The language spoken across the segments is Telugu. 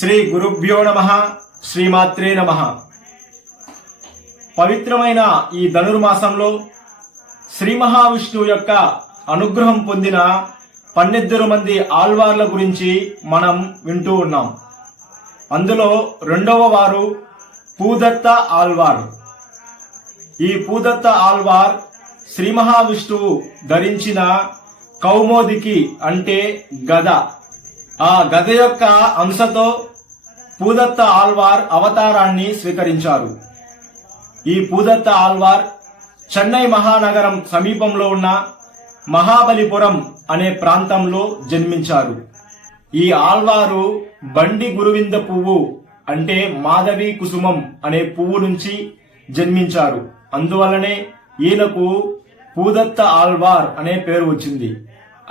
శ్రీ గురుభ్యో నమః. శ్రీమాత్రే నమః. పవిత్రమైన ఈ ధనుర్మాసంలో శ్రీ మహావిష్ణువు యొక్క అనుగ్రహం పొందిన 12 మంది ఆళ్వార్ల గురించి మనం వింటూ ఉన్నాం. అందులో రెండవ వారు పూదత్త ఆళ్వార్. ఈ పూదత్త ఆళ్వార్ శ్రీ మహావిష్ణువు ధరించిన కౌమోదికి అంటే గద. ఆ గద యొక్క అంశతో పూదత్త ఆళ్వార్ అవతారాన్ని స్వీకరించారు. ఈ పూదత్త ఆళ్వార్ చెన్నై మహానగరం సమీపంలో ఉన్న మహాబలిపురం అనే ప్రాంతంలో జన్మించారు. ఈ ఆళ్వారు బండి గురువింద పువ్వు అంటే మాధవి కుసుమం అనే పువ్వు నుంచి జన్మించారు. అందువల్లనే ఈయనకు పూదత్త ఆళ్వార్ అనే పేరు వచ్చింది.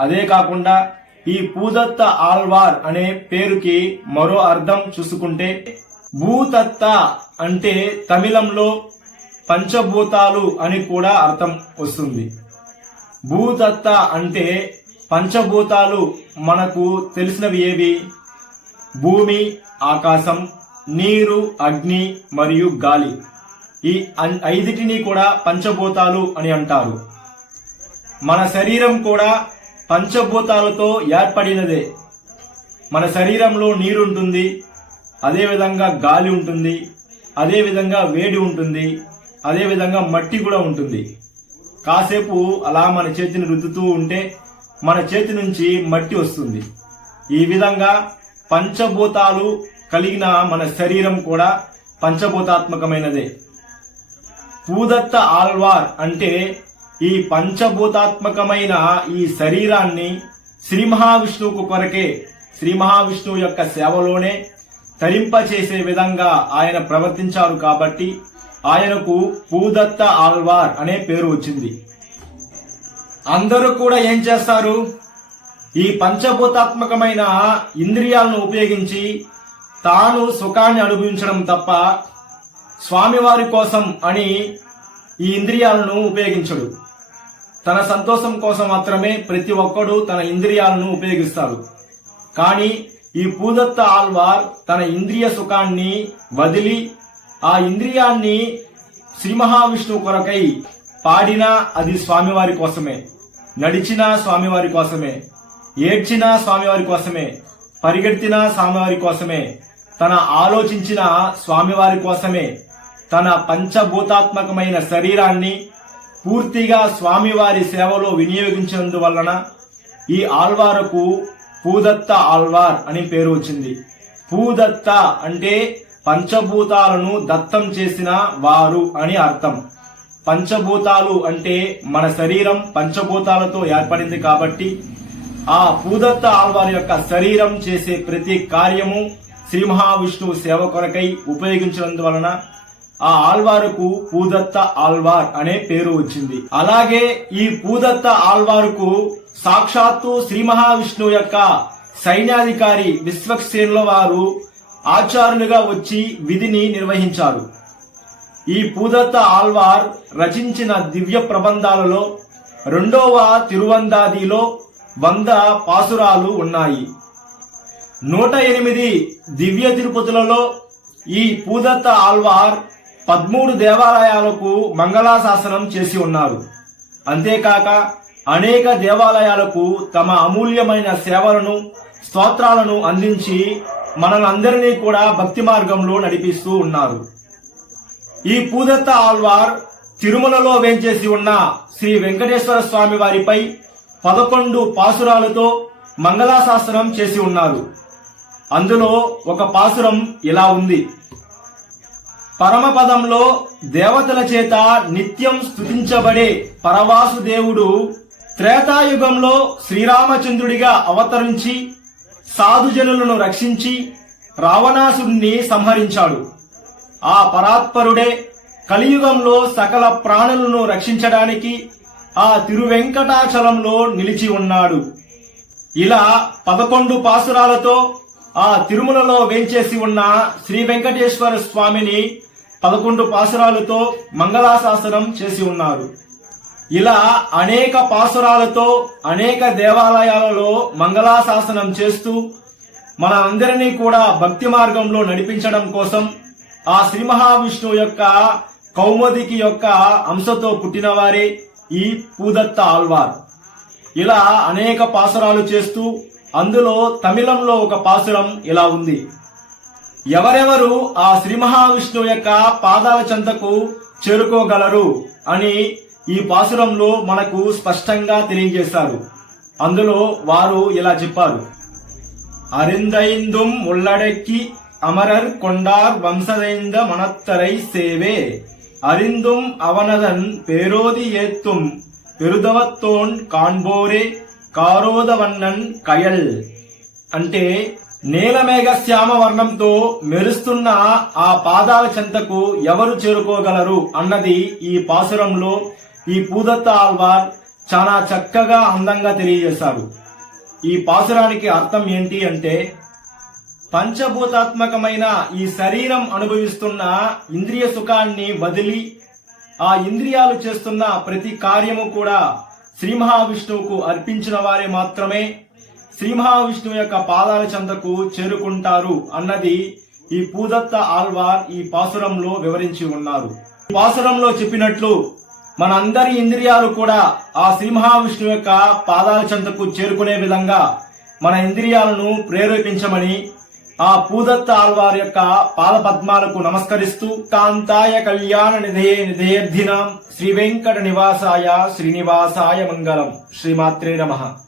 అదే కాకుండా ఈ పూదత్త ఆళ్వార్ అనే పేరుకి మరో అర్థం చూసుకుంటే భూతత్త అంటే తమిళంలో పంచభూతాలు అని కూడా అర్థం వస్తుంది. భూతత్త అంటే పంచభూతాలు మనకు తెలిసినవి ఏవి? భూమి, ఆకాశం, నీరు, అగ్ని మరియు గాలి. ఈ ఐదిటిని కూడా పంచభూతాలు అని అంటారు. మన శరీరం కూడా పంచభూతాలతో ఏర్పడినదే. మన శరీరంలో నీరు ఉంటుంది, అదేవిధంగా గాలి ఉంటుంది, అదేవిధంగా వేడి ఉంటుంది, అదేవిధంగా మట్టి కూడా ఉంటుంది. కాసేపు అలా మన చేతిని రుద్దుతూ ఉంటే మన చేతి నుంచి మట్టి వస్తుంది. ఈ విధంగా పంచభూతాలు కలిగిన మన శరీరం కూడా పంచభూతాత్మకమైనదే. పూదత్త ఆళ్వార్ అంటే ఈ పంచభూతాత్మకమైన ఈ శరీరాన్ని శ్రీ మహావిష్ణువుకు కొరకే, శ్రీ మహావిష్ణువు యొక్క సేవలోనే తరింపచేసే విధంగా ఆయన ప్రవర్తించారు కాబట్టి ఆయనకు పూదత్త ఆళ్వార్ అనే పేరు వచ్చింది. అందరూ కూడా ఏం చేస్తారు? ఈ పంచభూతాత్మకమైన ఇంద్రియాలను ఉపయోగించి తాను సుఖాన్ని అనుభవించడం తప్ప స్వామివారి కోసం అని ఈ ఇంద్రియాలను ఉపయోగించడు. తన సంతోషం కోసం మాత్రమే ప్రతి ఒక్కడు తన ఇంద్రియాలను ఉపయోగిస్తాడు. కానీ ఈ పూదత్త ఆళ్వార్ తన ఇంద్రియ సుఖాన్ని వదిలి ఆ ఇంద్రియాన్ని శ్రీ మహావిష్ణువు కొరకై పాడినా అది స్వామివారి కోసమే, నడిచినా స్వామివారి కోసమే, ఏడ్చినా స్వామివారి కోసమే, పరిగెత్తినా స్వామివారి కోసమే, తన ఆలోచించిన స్వామివారి కోసమే, తన పంచభూతాత్మకమైన శరీరాన్ని పూర్తిగా స్వామివారి సేవలో వినియోగించినందువలన ఈ ఆళ్వారుకు పూదత్త ఆళ్వార్ అని పేరు వచ్చింది. పూదత్త అంటే పంచభూతాలను దత్తం చేసిన వారు అని అర్థం. పంచభూతాలు అంటే మన శరీరం పంచభూతాలతో ఏర్పడింది కాబట్టి ఆ పూదత్త ఆళ్వార్ యొక్క శరీరం చేసే ప్రతి కార్యము శ్రీ మహావిష్ణువు సేవ కొరకై ఉపయోగించినందువలన ఆ ఆళ్వారుకు పూదత్త ఆళ్వార్ అనే పేరు వచ్చింది. అలాగే ఈ పూదత్త ఆళ్వారుకు సాక్షాత్తు శ్రీ మహావిష్ణువు యొక్క సైన్యాధికారి విశ్వక్సేనుల వారు ఆచార్యులుగా వచ్చి విధిని నిర్వహించారు. ఈ పూదత్త ఆళ్వార్ రచించిన దివ్య ప్రబంధాలలో 2వ తిరువందాదిలో 100 పాసురాలు ఉన్నాయి. 108 దివ్య తిరుపతులలో ఈ పూదత్త ఆళ్వార్ 13 దేవాలయాలకు మంగళాశాసనం చేసి ఉన్నారు. అంతేకాక అనేక దేవాలయాలకు తమ అమూల్యమైన సేవలను, స్తోత్రాలను అందించి మనలందరినీ కూడా భక్తి మార్గంలో నడిపిస్తూ ఉన్నారు. ఈ పూదత్త ఆళ్వార్ తిరుమలలో వేంచేసి ఉన్న శ్రీ వెంకటేశ్వర స్వామి వారిపై 11 పాసురాలతో మంగళాశాసనం చేసి ఉన్నారు. అందులో ఒక పాసురం ఇలా ఉంది: పరమపదంలో దేవతల చేత నిత్యం స్తుతించబడే పరవాసుదేవుడు త్రేతాయుగంలో శ్రీరామచంద్రుడిగా అవతరించి సాధుజనులను రక్షించి రావణాసుడిని సంహరించాడు. ఆ పరాత్పరుడే కలియుగంలో సకల ప్రాణులను రక్షించడానికి ఆ తిరువెంకటాచలంలో నిలిచి ఉన్నాడు. ఇలా 11 పాసురాలతో ఆ తిరుమలలో వేంచేసి ఉన్న శ్రీ వెంకటేశ్వర స్వామిని 11 పాసురాలతో మంగళాశాసనం చేసి ఉన్నారు. ఇలా అనేక పాసురాలతో అనేక దేవాలయాలలో మంగళాశాసనం చేస్తూ మన అందరినీ కూడా భక్తి మార్గంలో నడిపించడం కోసం ఆ శ్రీ మహావిష్ణువు యొక్క కౌముదికి యొక్క అంశతో పుట్టిన వారే ఈ పూదత్త ఆళ్వార్. ఇలా అనేక పాసురాలు చేస్తూ అందులో తమిళంలో ఒక పాసురం ఇలా ఉంది. ఎవరెవరు ఆ శ్రీ మహావిష్ణువు యొక్క పాదాల చెంతకు చేరుకోగలరు అని ఈ పాసురంలో మనకు స్పష్టంగా తెలియజేశారు. అందులో వారు ఇలా చెప్పారు. అరిందైందుం ఉల్లడెక్కి అమరర్ కొండార్ వంశదైంద మనత్తరై సేవే అరిందుం అవనదన్ పేరోది ఏత్తుం పెరుదవత్తోన్ కాన్బోరే కారోదవన్నన్ కయల్. అంటే నీలమేఘ శ్యామ వర్ణంతో మెరుస్తున్న ఆ పాదాల చెంతకు ఎవరు చేరుకోగలరు అన్నది ఈ పాసురంలో ఈ పూదత్త ఆళ్వార్ చాలా చక్కగా అందంగా తెలియజేశారు. ఈ పాసురానికి అర్థం ఏంటి అంటే, పంచభూతాత్మకమైన ఈ శరీరం అనుభవిస్తున్న ఇంద్రియ సుఖాన్ని వదిలి ఆ ఇంద్రియాలు చేస్తున్న ప్రతి కార్యము కూడా శ్రీ మహావిష్ణువుకు అర్పించిన వారే మాత్రమే శ్రీ మహావిష్ణువు యొక్క పాదాల చెంతకు చేరుకుంటారు అన్నది ఈ పూదత్త ఆళ్వార్ ఈ పాసురంలో వివరించి ఉన్నారు. ఈ పాసురంలో చెప్పినట్లు మనందరి ఇంద్రియాలు కూడా ఆ శ్రీ మహావిష్ణువు యొక్క పాదాల చెంతకు చేరుకునే విధంగా మన ఇంద్రియాలను ప్రేరేపించమని ఆ పూదత్త ఆళ్వార్ యొక్క పాద పద్మాలకు నమస్కరిస్తూ కాంతాయ కళ్యాణ నిధే నిధేర్థినాం శ్రీ వెంకట నివాసాయ శ్రీనివాసాయ మంగళం. శ్రీమాత్రే నమః.